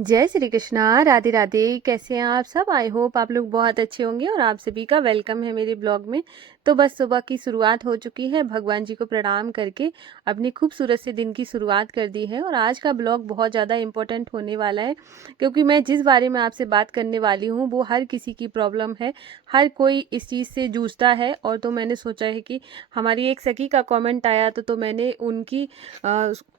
जय श्री कृष्णा, राधे राधे। कैसे हैं आप सब? आई होप आप लोग बहुत अच्छे होंगे और आप सभी का वेलकम है मेरे ब्लॉग में। तो बस सुबह की शुरुआत हो चुकी है, भगवान जी को प्रणाम करके अपनी खूबसूरत से दिन की शुरुआत कर दी है। और आज का ब्लॉग बहुत ज़्यादा इम्पोर्टेंट होने वाला है, क्योंकि मैं जिस बारे में आपसे बात करने वाली हूँ वो हर किसी की प्रॉब्लम है, हर कोई इस चीज़ से जूझता है। और तो मैंने सोचा है कि हमारी एक सखी का कॉमेंट आया तो मैंने उनकी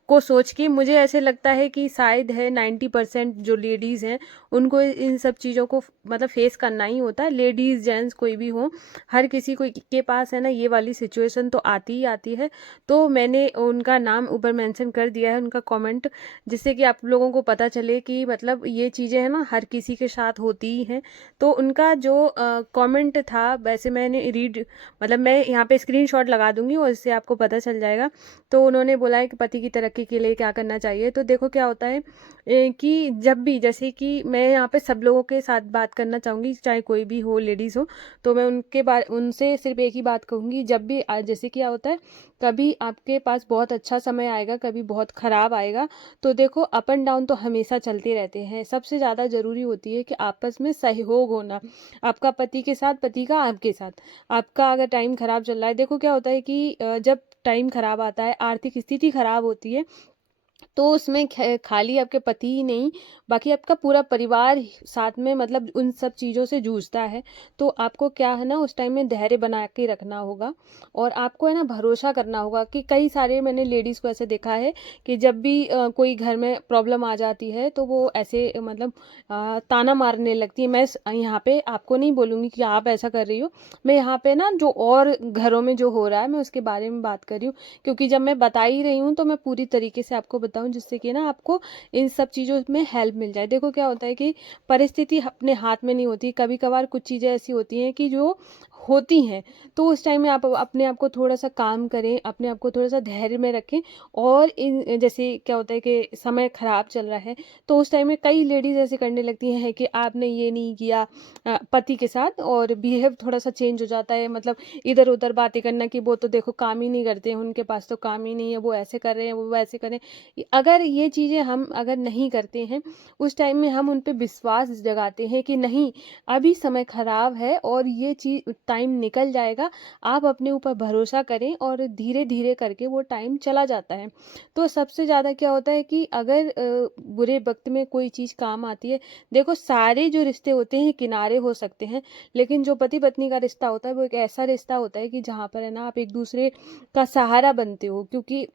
को सोच के मुझे ऐसे लगता है कि शायद है 90% जो लेडीज़ हैं उनको इन सब चीज़ों को मतलब फेस करना ही होता है। लेडीज़ जेंट्स कोई भी हो, हर किसी को के पास है ना ये वाली सिचुएशन तो आती ही आती है। तो मैंने उनका नाम ऊपर मेंशन कर दिया है, उनका कमेंट, जिससे कि आप लोगों को पता चले कि मतलब ये चीज़ें है ना हर किसी के साथ होती ही हैं। तो उनका जो कमेंट था वैसे मैंने रीड मतलब मैं यहाँ पे स्क्रीनशॉट लगा दूंगी और इससे आपको पता चल जाएगा। तो उन्होंने बोला है कि पति की तरक्की के लिए क्या करना चाहिए। तो देखो क्या होता है कि जब भी जैसे कि मैं यहाँ पे सब लोगों के साथ बात करना चाहूँगी, चाहे कोई भी हो, लेडीज़ हो, तो मैं उनके बारे उनसे सिर्फ एक ही बात कहूँगी। जब भी जैसे क्या होता है, कभी आपके पास बहुत अच्छा समय आएगा, कभी बहुत ख़राब आएगा। तो देखो अप एंड डाउन तो हमेशा चलते रहते हैं। सबसे ज़्यादा ज़रूरी होती है कि आपस में सहयोग होना, आपका पति के साथ, पति का आपके साथ। आपका अगर टाइम ख़राब चल रहा है, देखो क्या होता है कि जब टाइम खराब आता है, आर्थिक स्थिति खराब होती है, तो उसमें खाली आपके पति ही नहीं, बाकी आपका पूरा परिवार साथ में मतलब उन सब चीज़ों से जूझता है। तो आपको क्या है ना उस टाइम में धैर्य बना के रखना होगा और आपको है ना भरोसा करना होगा। कि कई सारे मैंने लेडीज़ को ऐसे देखा है कि जब भी कोई घर में प्रॉब्लम आ जाती है तो वो ऐसे मतलब ताना मारने लगती है। मैं यहाँ पे आपको नहीं बोलूँगी कि आप ऐसा कर रही हो, मैं यहाँ पे ना जो और घरों में जो हो रहा है मैं उसके बारे में बात कर रही हूँ। क्योंकि जब मैं बता ही रही हूँ तो मैं पूरी तरीके से आपको बताऊँ, जिससे कि ना आपको इन सब चीज़ों में हेल्प मिल जाए। देखो क्या होता है कि परिस्थिति अपने हाथ में नहीं होती, कभी कभार कुछ चीज़ें ऐसी होती हैं कि जो होती हैं। तो उस टाइम में आप अपने आप को थोड़ा सा काम करें, अपने आप को थोड़ा सा धैर्य में रखें। और इन जैसे क्या होता है कि समय खराब चल रहा है तो उस टाइम में कई लेडीज ऐसे करने लगती हैं कि आपने ये नहीं किया पति के साथ, और बिहेव थोड़ा सा चेंज हो जाता है। मतलब इधर उधर बातें करना कि वो तो देखो काम ही नहीं करते हैं, उनके पास तो काम ही नहीं है, वो ऐसे कर रहे हैं, वो वैसे कर रहे हैं। अगर ये चीज़ें हम अगर नहीं करते हैं, उस टाइम में हम उन पे विश्वास जगाते हैं कि नहीं, अभी समय खराब है और ये चीज़ टाइम निकल जाएगा, आप अपने ऊपर भरोसा करें, और धीरे धीरे करके वो टाइम चला जाता है। तो सबसे ज़्यादा क्या होता है कि अगर बुरे वक्त में कोई चीज़ काम आती है, देखो सारे जो रिश्ते होते हैं किनारे हो सकते हैं, लेकिन जो पति पत्नी का रिश्ता होता है वो एक ऐसा रिश्ता होता है कि जहाँ पर है ना आप एक दूसरे का सहारा बनते हो। क्योंकि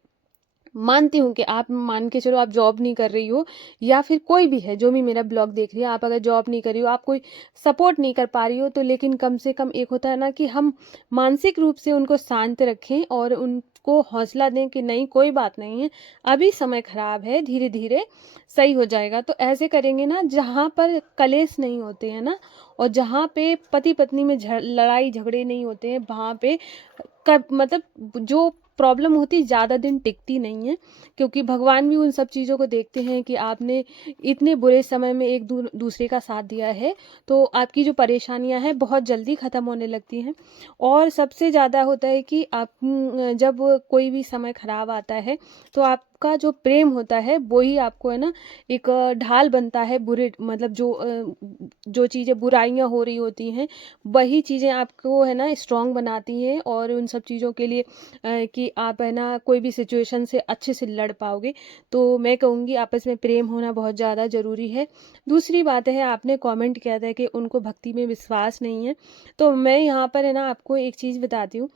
मानती हूँ कि आप मान के चलो आप जॉब नहीं कर रही हो, या फिर कोई भी है जो भी मेरा ब्लॉग देख रही है, आप अगर जॉब नहीं कर रही हो, आप कोई सपोर्ट नहीं कर पा रही हो, तो लेकिन कम से कम एक होता है ना कि हम मानसिक रूप से उनको शांत रखें और उनको हौसला दें कि नहीं कोई बात नहीं है, अभी समय खराब है, धीरे धीरे सही हो जाएगा। तो ऐसे करेंगे ना जहाँ पर कलेश नहीं होते हैं ना, और जहाँ पे पति पत्नी में लड़ाई झगड़े नहीं होते हैं, वहाँ पे कब मतलब जो प्रॉब्लम होती ज़्यादा दिन टिकती नहीं है। क्योंकि भगवान भी उन सब चीज़ों को देखते हैं कि आपने इतने बुरे समय में एक दूसरे का साथ दिया है, तो आपकी जो परेशानियां हैं बहुत जल्दी ख़त्म होने लगती हैं। और सबसे ज़्यादा होता है कि आप जब कोई भी समय ख़राब आता है तो आपका जो प्रेम होता है वो ही आपको है ना एक ढाल बनता है। बुरे मतलब जो चीज़ें बुराइयां हो रही होती हैं, वही चीज़ें आपको है ना स्ट्रांग बनाती हैं, और उन सब चीज़ों के लिए कि आप है ना कोई भी सिचुएशन से अच्छे से लड़ पाओगे। तो मैं कहूँगी आपस में प्रेम होना बहुत ज़्यादा ज़रूरी है। दूसरी बात है, आपने कमेंट किया था कि उनको भक्ति में विश्वास नहीं है, तो मैं यहाँ पर है ना आपको एक चीज़ बताती हूँ।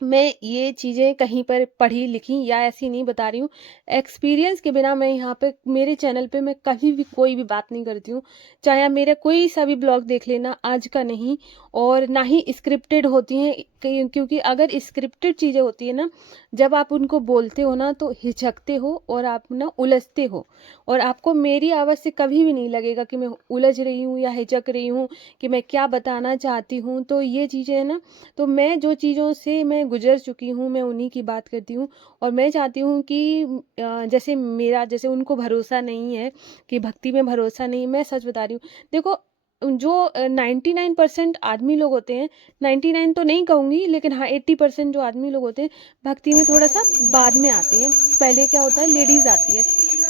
मैं ये चीज़ें कहीं पर पढ़ी लिखी या ऐसी नहीं बता रही हूँ, एक्सपीरियंस के बिना मैं यहाँ पे मेरे चैनल पे मैं कभी भी कोई भी बात नहीं करती हूँ। चाहे आप मेरा कोई सा भी ब्लॉग देख लेना, आज का नहीं, और ना ही स्क्रिप्टेड होती हैं। क्योंकि अगर स्क्रिप्टेड चीज़ें होती है ना, जब आप उनको बोलते हो ना तो हिचकते हो और आप ना उलझते हो, और आपको मेरी आवाज़ से कभी भी नहीं लगेगा कि मैं उलझ रही हूँ या हिचक रही हूँ कि मैं क्या बताना चाहती हूँ। तो ये चीज़ें है ना, तो मैं जो चीज़ों से मैं गुजर चुकी हूँ मैं उन्हीं की बात करती हूँ। और मैं चाहती हूँ कि जैसे मेरा जैसे उनको भरोसा नहीं है कि भक्ति में भरोसा नहीं, मैं सच बता रही हूँ। देखो जो 99% आदमी लोग होते हैं, 99 तो नहीं कहूँगी लेकिन हाँ 80% जो आदमी लोग होते हैं भक्ति में थोड़ा सा बाद में आते हैं। पहले क्या होता है, लेडीज़ आती है।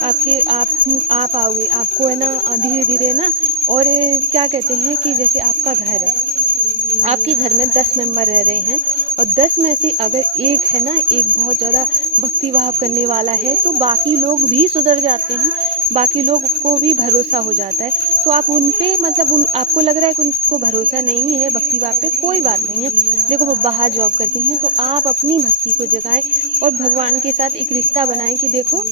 आप आओगे, आपको है ना धीरे धीरे ना, और क्या कहते हैं कि जैसे आपका घर है, आपके घर में 10 मेंबर रह रहे हैं, और 10 में से अगर एक है ना, एक बहुत ज़्यादा भक्ति भाव करने वाला है, तो बाकी लोग भी सुधर जाते हैं, बाकी लोग को भी भरोसा हो जाता है। तो आप उन पे मतलब आपको लग रहा है कि उनको भरोसा नहीं है भक्ति भाव पे, कोई बात नहीं है। देखो वो बाहर जॉब करते हैं, तो आप अपनी भक्ति को जगाएं और भगवान के साथ एक रिश्ता बनाएं कि देखो,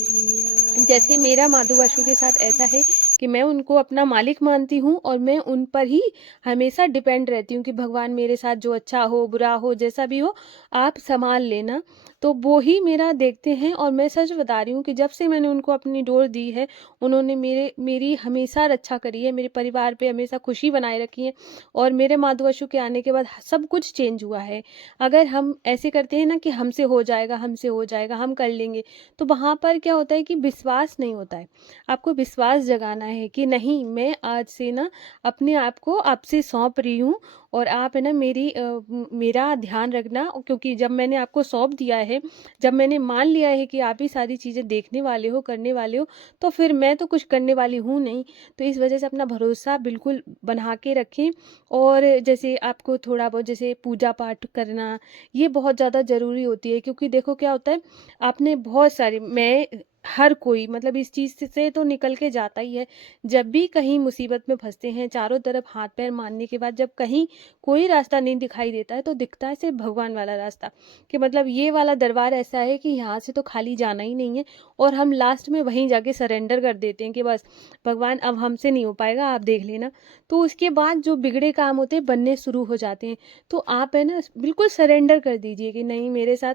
जैसे मेरा माधु बाशु के साथ ऐसा है कि मैं उनको अपना मालिक मानती हूँ, और मैं उन पर ही हमेशा डिपेंड रहती हूँ कि भगवान मेरे साथ जो अच्छा हो बुरा हो जैसा भी हो आप संभाल लेना। तो वो ही मेरा देखते हैं, और मैं सच बता रही हूँ कि जब से मैंने उनको अपनी डोर दी है, उन्होंने मेरी हमेशा रक्षा करी है, मेरे परिवार पे हमेशा खुशी बनाए रखी है, और मेरे माधु बाशु के आने के बाद सब कुछ चेंज हुआ है। अगर हम ऐसे करते हैं ना कि हमसे हो जाएगा, हमसे हो जाएगा, हम कर लेंगे, तो वहाँ पर क्या होता है कि विश्वास नहीं होता है। आपको विश्वास जगाना है कि नहीं, मैं आज से ना अपने आप को आपसे सौंप रही हूँ, और आप है ना मेरा ध्यान रखना, क्योंकि जब मैंने आपको सौंप दिया है, जब मैंने मान लिया है कि आप ही सारी चीज़ें देखने वाले हो, करने वाले हो, तो फिर मैं तो कुछ करने वाली हूँ नहीं। तो इस वजह से अपना भरोसा बिल्कुल बना के रखें। और जैसे आपको थोड़ा बहुत जैसे पूजा पाठ करना, ये बहुत ज़्यादा ज़रूरी होती है, क्योंकि देखो क्या होता है, आपने बहुत सारे मैं हर कोई मतलब इस चीज़ से तो निकल के जाता ही है। जब भी कहीं मुसीबत में फंसते हैं, चारों तरफ हाथ पैर मारने के बाद जब कहीं कोई रास्ता नहीं दिखाई देता है, तो दिखता है सिर्फ भगवान वाला रास्ता, कि मतलब ये वाला दरबार ऐसा है कि यहाँ से तो खाली जाना ही नहीं है, और हम लास्ट में वहीं जाके सरेंडर कर देते हैं कि बस भगवान अब हमसे नहीं हो पाएगा, आप देख लेना। तो उसके बाद जो बिगड़े काम होते हैं बनने शुरू हो जाते हैं। तो आप है ना बिल्कुल सरेंडर कर दीजिए कि नहीं, मेरे साथ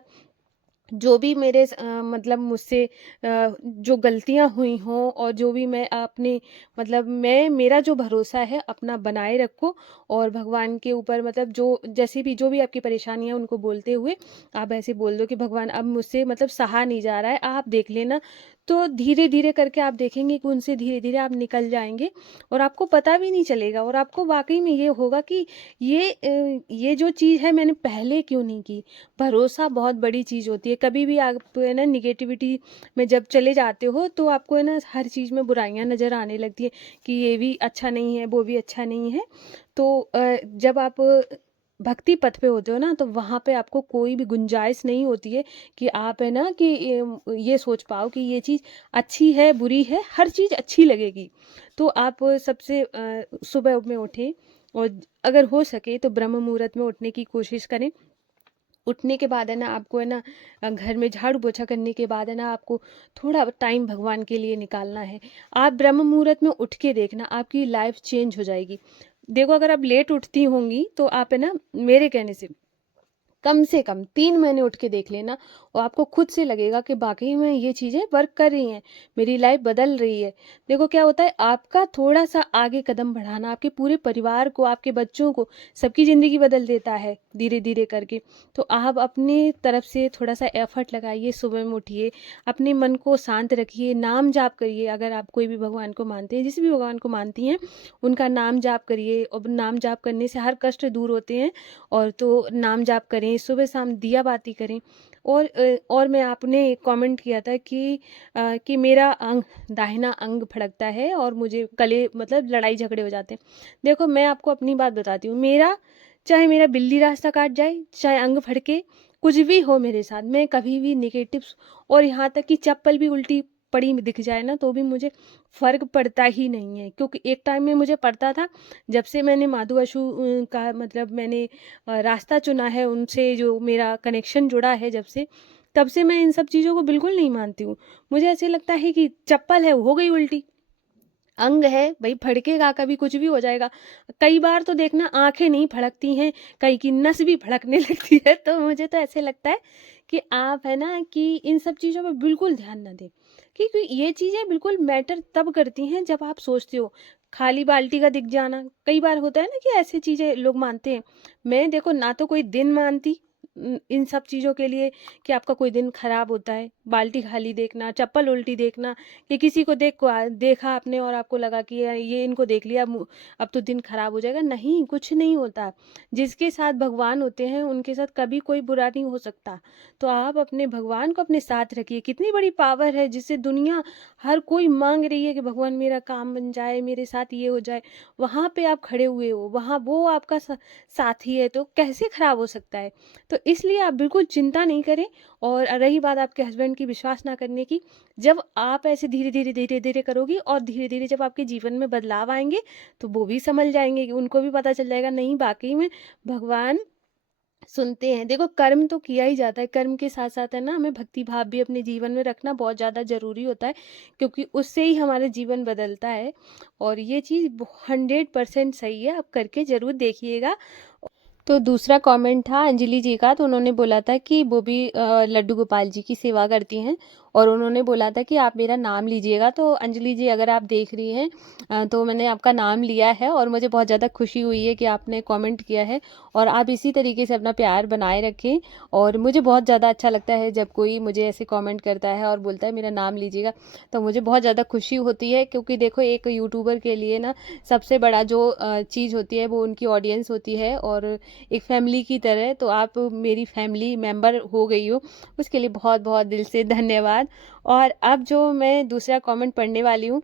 जो भी मतलब मुझसे जो गलतियां हुई हों, और जो भी मैं अपने मतलब मैं मेरा जो भरोसा है अपना बनाए रखो, और भगवान के ऊपर मतलब जो भी आपकी परेशानियां उनको बोलते हुए आप ऐसे बोल दो कि भगवान अब मुझसे मतलब सहा नहीं जा रहा है, आप देख लेना। तो धीरे धीरे करके आप देखेंगे कि उनसे धीरे धीरे आप निकल जाएंगे, और आपको पता भी नहीं चलेगा, और आपको वाकई में ये होगा कि ये जो चीज़ है मैंने पहले क्यों नहीं की। भरोसा बहुत बड़ी चीज़ होती है। कभी भी आप है ना निगेटिविटी में जब चले जाते हो, तो आपको है ना हर चीज़ में बुराइयां नज़र आने लगती है कि ये भी अच्छा नहीं है, वो भी अच्छा नहीं है। तो जब आप भक्ति पथ पे होते हो ना, तो वहाँ पे आपको कोई भी गुंजाइश नहीं होती है कि आप है ना कि ये सोच पाओ कि ये चीज़ अच्छी है बुरी है, हर चीज़ अच्छी लगेगी। तो आप सबसे सुबह में उठें, और अगर हो सके तो ब्रह्म मुहूर्त में उठने की कोशिश करें। उठने के बाद है ना आपको है ना घर में झाड़ू पोछा करने के बाद है ना आपको थोड़ा टाइम भगवान के लिए निकालना है। आप ब्रह्म मुहूर्त में उठ के देखना, आपकी लाइफ चेंज हो जाएगी। देखो अगर आप लेट उठती होंगी, तो आप है ना मेरे कहने से कम 3 महीने उठ के देख लेना, और आपको खुद से लगेगा कि बाकी में ये चीज़ें वर्क कर रही हैं, मेरी लाइफ बदल रही है। देखो क्या होता है, आपका थोड़ा सा आगे कदम बढ़ाना आपके पूरे परिवार को, आपके बच्चों को, सबकी ज़िंदगी बदल देता है धीरे धीरे करके। तो आप अपनी तरफ से थोड़ा सा एफर्ट लगाइए, सुबह में उठिए, अपने मन को शांत रखिए, नाम जाप करिए। अगर आप कोई भी भगवान को मानते हैं, जिस भी भगवान को मानती हैं, उनका नाम जाप करिए, और नाम जाप करने से हर कष्ट दूर होते हैं। और तो नाम जाप करें, सुबह शाम दिया बाती करें। और मैं आपने कमेंट किया था कि मेरा दाहिना अंग फड़कता है, और मुझे गले मतलब लड़ाई झगड़े हो जाते हैं। देखो मैं आपको अपनी बात बताती हूँ, चाहे मेरा बिल्ली रास्ता काट जाए, चाहे अंग फड़के, कुछ भी हो मेरे साथ, मैं कभी भी निगेटिव, और यहाँ तक कि चप्पल भी उल्टी पड़ी दिख जाए ना, तो भी मुझे फर्क पड़ता ही नहीं है। क्योंकि एक टाइम में मुझे पड़ता था, जब से मैंने माधु बाशु का मतलब मैंने रास्ता चुना है, उनसे जो मेरा कनेक्शन जुड़ा है जब से, तब से मैं इन सब चीज़ों को बिल्कुल नहीं मानती हूँ। मुझे ऐसे लगता है कि चप्पल है हो गई उल्टी, अंग है भाई फड़केगा, कभी कुछ भी हो जाएगा। कई बार तो देखना आंखें नहीं फड़कती हैं, कई की नस भी फड़कने लगती है। तो मुझे तो ऐसे लगता है कि आप है ना कि इन सब चीज़ों पे बिल्कुल ध्यान ना दें, क्योंकि ये चीज़ें बिल्कुल मैटर तब करती हैं जब आप सोचते हो। खाली बाल्टी का दिख जाना, कई बार होता है ना कि ऐसी चीज़ें लोग मानते हैं। मैं देखो ना तो कोई दिन मानती, इन सब चीज़ों के लिए कि आपका कोई दिन खराब होता है, बाल्टी खाली देखना, चप्पल उल्टी देखना, कि किसी को देखा आपने और आपको लगा कि ये इनको देख लिया, अब तो दिन खराब हो जाएगा। नहीं, कुछ नहीं होता। जिसके साथ भगवान होते हैं उनके साथ कभी कोई बुरा नहीं हो सकता। तो आप अपने भगवान को अपने साथ रखिए। कितनी बड़ी पावर है जिससे दुनिया हर कोई मांग रही है कि भगवान मेरा काम बन जाए, मेरे साथ ये हो जाए। वहाँ पे आप खड़े हुए हो, वहाँ वो आपका साथी है, तो कैसे खराब हो सकता है। तो इसलिए आप बिल्कुल चिंता नहीं करें। और रही बात आपके हस्बैंड की विश्वास ना करने की, जब आप ऐसे धीरे धीरे धीरे धीरे करोगी और धीरे धीरे जब आपके जीवन में बदलाव आएंगे तो वो भी समझ जाएंगे, कि उनको भी पता चल जाएगा नहीं वाकई में भगवान सुनते हैं। देखो, कर्म तो किया ही जाता है, कर्म के साथ साथ है ना, हमें भक्ति भाव भी अपने जीवन में रखना बहुत ज़्यादा ज़रूरी होता है, क्योंकि उससे ही हमारा जीवन बदलता है। और ये चीज़ 100% सही है, आप करके ज़रूर देखिएगा। तो दूसरा कमेंट था अंजलि जी का, तो उन्होंने बोला था कि वो भी लड्डू गोपाल जी की सेवा करती हैं, और उन्होंने बोला था कि आप मेरा नाम लीजिएगा। तो अंजलि जी, अगर आप देख रही हैं तो मैंने आपका नाम लिया है, और मुझे बहुत ज़्यादा खुशी हुई है कि आपने कमेंट किया है, और आप इसी तरीके से अपना प्यार बनाए रखें। और मुझे बहुत ज़्यादा अच्छा लगता है जब कोई मुझे ऐसे कमेंट करता है और बोलता है मेरा नाम लीजिएगा, तो मुझे बहुत ज़्यादा खुशी होती है। क्योंकि देखो, एक यूट्यूबर के लिए ना सबसे बड़ा जो चीज़ होती है वो उनकी ऑडियंस होती है, और एक फैमिली की तरह। तो आप मेरी फैमिली मेंबर हो गई हो, उसके लिए बहुत बहुत दिल से धन्यवाद। और अब जो मैं दूसरा कमेंट पढ़ने वाली हूँ,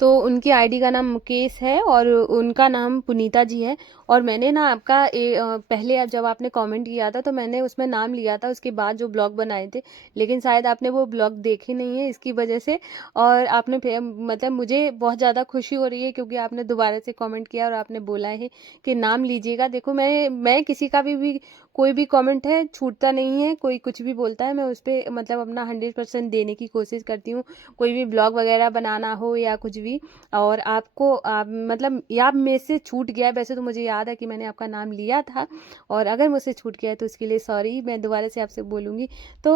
तो उनकी आईडी का नाम मुकेश है और उनका नाम पुनीता जी है। और मैंने ना आपका पहले जब आपने कमेंट किया था तो मैंने उसमें नाम लिया था, उसके बाद जो ब्लॉग बनाए थे, लेकिन शायद आपने वो ब्लॉग देखे नहीं है इसकी वजह से। और आपने मतलब मुझे बहुत ज़्यादा खुशी हो रही है क्योंकि आपने दोबारा से कमेंट किया और आपने बोला है कि नाम लीजिएगा। देखो, मैं किसी का भी कोई भी कमेंट है छूटता नहीं है, कोई कुछ भी बोलता है मैं उस पर मतलब अपना 100% देने की कोशिश करती हूँ। कोई भी ब्लॉग वगैरह बनाना हो या कुछ भी, और आपको मतलब या मेरे से छूट गया है, वैसे तो मुझे याद है कि मैंने आपका नाम लिया था, और अगर मुझसे छूट गया है तो उसके लिए सॉरी, मैं दोबारा से आपसे बोलूँगी। तो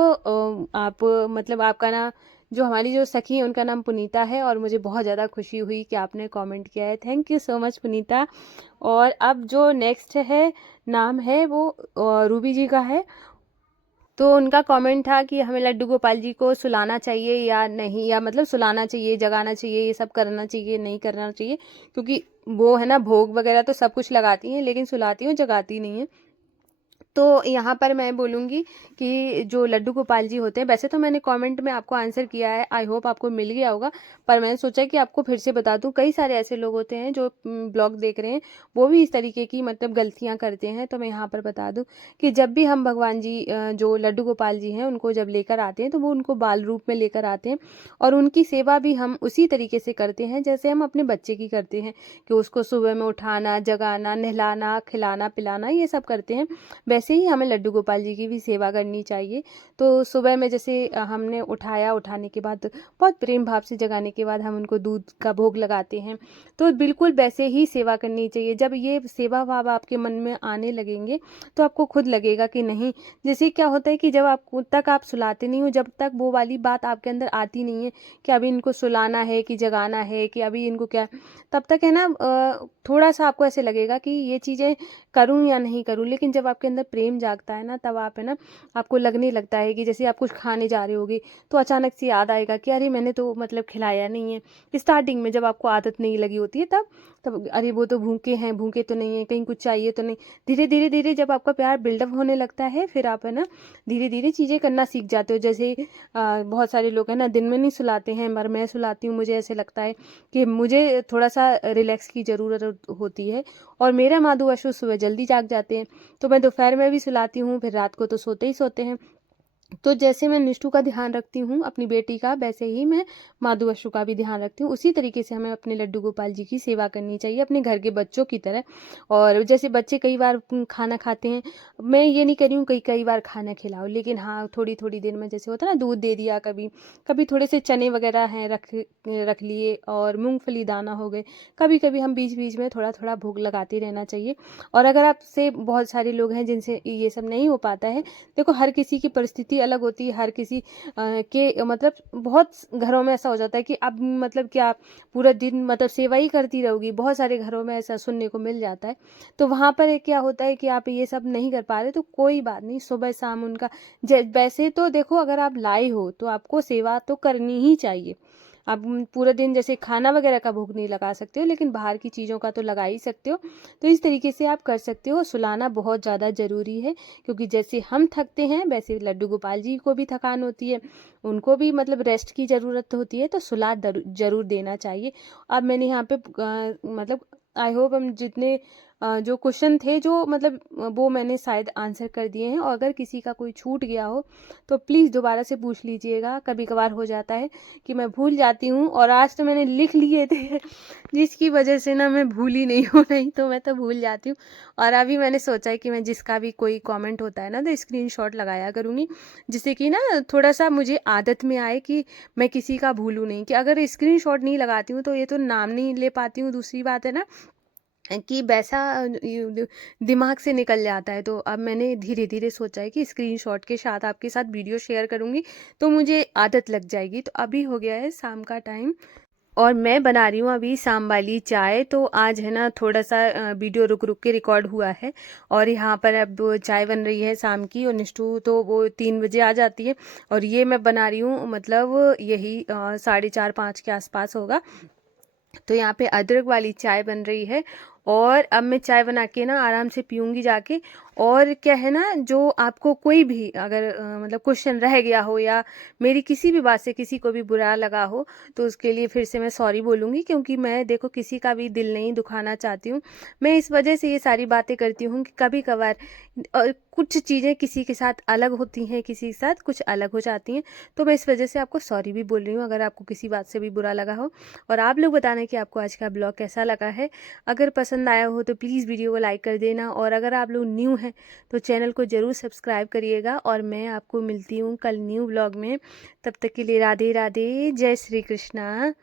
आप मतलब आपका ना, जो हमारी जो सखी है उनका नाम पुनीता है, और मुझे बहुत ज़्यादा खुशी हुई कि आपने कमेंट किया है। थैंक यू सो मच पुनीता। और अब जो नेक्स्ट है नाम है वो रूबी जी का है। तो उनका कमेंट था कि हमें लड्डू गोपाल जी को सुलाना चाहिए या नहीं, या मतलब सुलाना चाहिए, जगाना चाहिए, ये सब करना चाहिए, नहीं करना चाहिए, क्योंकि वो है ना भोग वगैरह तो सब कुछ लगाती हैं लेकिन सुलाती हैं, जगाती नहीं है। तो यहाँ पर मैं बोलूँगी कि जो लड्डू गोपाल जी होते हैं, वैसे तो मैंने कमेंट में आपको आंसर किया है, आई होप आपको मिल गया होगा, पर मैंने सोचा कि आपको फिर से बता दूं। कई सारे ऐसे लोग होते हैं जो ब्लॉग देख रहे हैं, वो भी इस तरीके की मतलब गलतियाँ करते हैं। तो मैं यहाँ पर बता दूं कि जब भी हम भगवान जी जो लड्डू गोपाल जी हैं उनको जब लेकर आते हैं तो वो उनको बाल रूप में लेकर आते हैं, और उनकी सेवा भी हम उसी तरीके से करते हैं जैसे हम अपने बच्चे की करते हैं, कि उसको सुबह में उठाना, जगाना, नहलाना, खिलाना पिलाना, ये सब करते हैं। वैसे ही हमें लड्डू गोपाल जी की भी सेवा करनी चाहिए। तो सुबह में जैसे हमने उठाया, उठाने के बाद बहुत प्रेम भाव से जगाने के बाद हम उनको दूध का भोग लगाते हैं, तो बिल्कुल वैसे ही सेवा करनी चाहिए। जब ये सेवा भाव आपके मन में आने लगेंगे तो आपको खुद लगेगा कि नहीं। जैसे क्या होता है कि जब आप सुलाते नहीं हो, जब तक वो वाली बात आपके अंदर आती नहीं है कि अभी इनको सुलाना है कि जगाना है कि अभी इनको क्या, तब तक है ना थोड़ा सा आपको ऐसे लगेगा कि ये चीज़ें करूं या नहीं करूं। लेकिन जब आपके अंदर प्रेम जागता है ना, तब आप है ना, आपको लगने लगता है कि जैसे आप कुछ खाने जा रहे होगे तो अचानक से याद आएगा कि अरे मैंने तो मतलब खिलाया नहीं है। स्टार्टिंग में जब आपको आदत नहीं लगी होती है तब अरे वो तो भूखे हैं, भूखे तो नहीं है, कहीं कुछ चाहिए तो नहीं। धीरे धीरे धीरे जब आपका प्यार बिल्डअप होने लगता है, फिर आप है ना धीरे धीरे चीज़ें करना सीख जाते हो। जैसे बहुत सारे लोग हैं ना दिन में नहीं सुलाते हैं, पर मैं सुलाती हूँ। मुझे ऐसे लगता है कि मुझे थोड़ा सा रिलैक्स की ज़रूरत होती है, और मेरा माधु अशु सुबह जल्दी जाग जाते हैं, तो मैं दोपहर में भी सुलाती हूँ, फिर रात को तो सोते ही सोते हैं। तो जैसे मैं निष्ठू का ध्यान रखती हूँ अपनी बेटी का, वैसे ही मैं माधु अशु का भी ध्यान रखती हूँ। उसी तरीके से हमें अपने लड्डू गोपाल जी की सेवा करनी चाहिए, अपने घर के बच्चों की तरह। और जैसे बच्चे कई बार खाना खाते हैं, मैं ये नहीं कह रही हूँ कई बार खाना खिलाओ, लेकिन हाँ थोड़ी थोड़ी देर में जैसे होता है ना, दूध दे दिया, कभी कभी थोड़े से चने वगैरह हैं रख लिए, और मूंगफली दाना हो गए। कभी कभी हम बीच बीच में थोड़ा थोड़ा भोग लगाते रहना चाहिए। और अगर आपसे बहुत सारे लोग हैं जिनसे ये सब नहीं हो पाता है, देखो हर किसी की परिस्थिति ही अलग होती है हर किसी के, मतलब बहुत घरों में ऐसा हो जाता है कि अब मतलब कि आप पूरा दिन मतलब सेवा ही करती रहोगी, बहुत सारे घरों में ऐसा सुनने को मिल जाता है। तो वहाँ पर क्या होता है कि आप ये सब नहीं कर पा रहे तो कोई बात नहीं, सुबह शाम उनका वैसे तो देखो, अगर आप लाए हो तो आपको सेवा तो करनी ही चाहिए। आप पूरे दिन जैसे खाना वगैरह का भोग नहीं लगा सकते हो, लेकिन बाहर की चीज़ों का तो लगा ही सकते हो। तो इस तरीके से आप कर सकते हो। सुलाना बहुत ज़्यादा ज़रूरी है, क्योंकि जैसे हम थकते हैं वैसे लड्डू गोपाल जी को भी थकान होती है, उनको भी मतलब रेस्ट की ज़रूरत होती है, तो सुला ज़रूर देना चाहिए। अब मैंने यहाँ पे मतलब आई होप हम जितने जो क्वेश्चन थे जो मतलब वो मैंने शायद आंसर कर दिए हैं, और अगर किसी का कोई छूट गया हो तो प्लीज़ दोबारा से पूछ लीजिएगा। कभी कभार हो जाता है कि मैं भूल जाती हूँ, और आज तो मैंने लिख लिए थे जिसकी वजह से ना मैं भूली नहीं हूँ, नहीं तो मैं तो भूल जाती हूँ। और अभी मैंने सोचा है कि मैं जिसका भी कोई कमेंट होता है ना तो स्क्रीनशॉट लगाया करूँगी, जिससे कि ना थोड़ा सा मुझे आदत में आए कि मैं किसी का भूलूँ नहीं। कि अगर स्क्रीनशॉट नहीं लगाती हूँ तो ये तो नाम नहीं ले पाती हूँ, दूसरी बात है ना कि वैसा दिमाग से निकल जाता है। तो अब मैंने धीरे धीरे सोचा है कि स्क्रीनशॉट के साथ आपके साथ वीडियो शेयर करूँगी, तो मुझे आदत लग जाएगी। तो अभी हो गया है शाम का टाइम, और मैं बना रही हूँ अभी शाम वाली चाय। तो आज है ना थोड़ा सा वीडियो रुक रुक के रिकॉर्ड हुआ है, और यहाँ पर अब चाय बन रही है शाम की, और निष्ठू तो वो 3 बजे आ जाती है, और ये मैं बना रही हूँ मतलब यही 4:30-5 के आसपास होगा। तो यहाँ पे अदरक वाली चाय बन रही है, और अब मैं चाय बना के ना आराम से पीऊँगी जाके। और क्या है ना, जो आपको कोई भी अगर मतलब क्वेश्चन रह गया हो, या मेरी किसी भी बात से किसी को भी बुरा लगा हो, तो उसके लिए फिर से मैं सॉरी बोलूँगी, क्योंकि मैं देखो किसी का भी दिल नहीं दुखाना चाहती हूँ। मैं इस वजह से ये सारी बातें करती हूँ कि कभी कभार कुछ चीज़ें किसी के साथ अलग होती हैं, किसी के साथ कुछ अलग हो जाती हैं। तो मैं इस वजह से आपको सॉरी भी बोल रही हूँ अगर आपको किसी बात से भी बुरा लगा हो। और आप लोग बताना कि आपको आज का ब्लॉग कैसा लगा है। अगर पसंद आया हो तो प्लीज़ वीडियो को लाइक कर देना, और अगर आप लोग न्यू हैं तो चैनल को ज़रूर सब्सक्राइब करिएगा। और मैं आपको मिलती हूँ कल न्यू ब्लॉग में। तब तक के लिए राधे राधे, जय श्री कृष्णा।